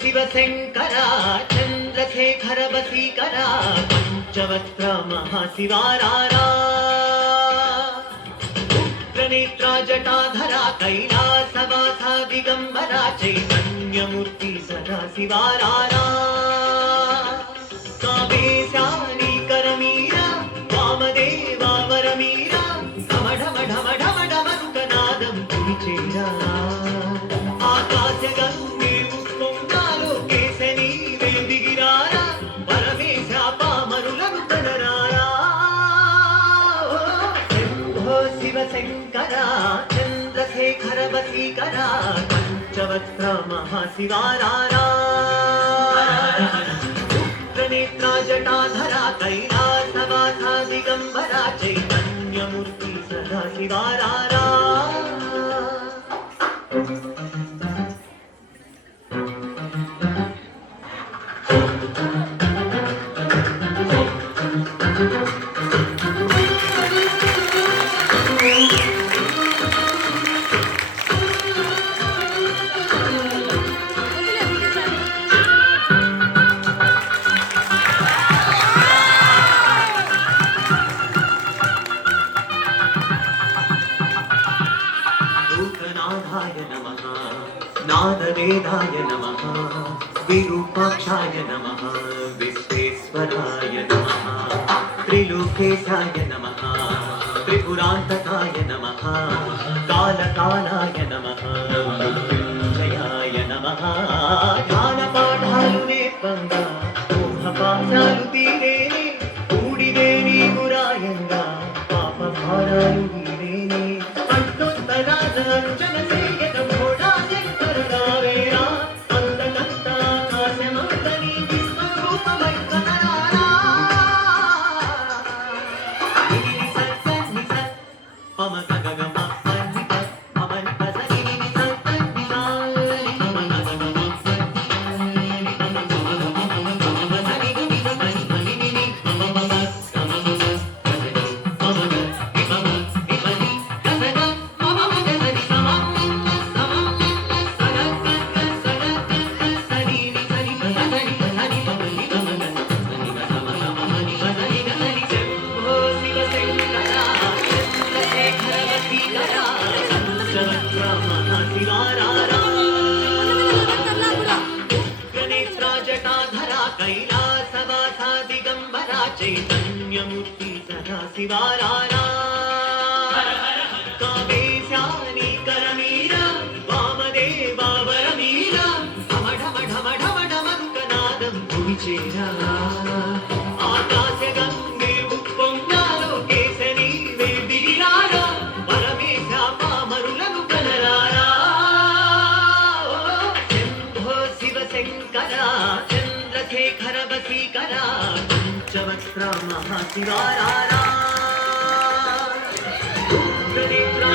शिवशंकरा चंद्रशेखर वसीकरा पंचवक्त्र महाशिवारारा उग्रनेत्रा जटाधरा कैलासवासा दिगंबरा चैतन्यमूर्ति सदा शिवारारा कावेशानी करमीरा वामदेवा वरमीरा समढम ढम ढम ढमरुकनादं पुरिचेरा शिवशंकरा चंद्रशेखर वसीकरा पंचवक्त्र महाशिवारारा उग्रनेत्रा जटाधरा कैलासवासा दिगंबरा चैतन्यमूर्ति सदा शिवारारा नादवेदाय नमः विरूपाक्षाय नमः विश्वेश्वराय नमः त्रिलोकेशाय नमः त्रिपुरान्तकाय नमः कालकालाय नमः मृत्युञ्जयाय नमः ध्यानपाठालु नेपंगा मोहपाशालु तीरेने ऊडिदेनी गुरायंगा पापभारालु वीरेने पट्टोत्तराद अर्चन कैलासवासा दिगंबरा चैतन्यमूर्ति सदा शिवारारा कावेशानी करमीरा वामदेवा वरमीरा ढम ढम ढम ढम ढमरुकनादं भुविचेरा आकाशगंगे उप्पोंगालो केसरी वेदिगिरारा परमेश पामरुలను కనరారా శంభో శివశంకరా चंद्रशेखर वसीकरा पंचवक्त्र महाशिवारारा उग्रनेत्रा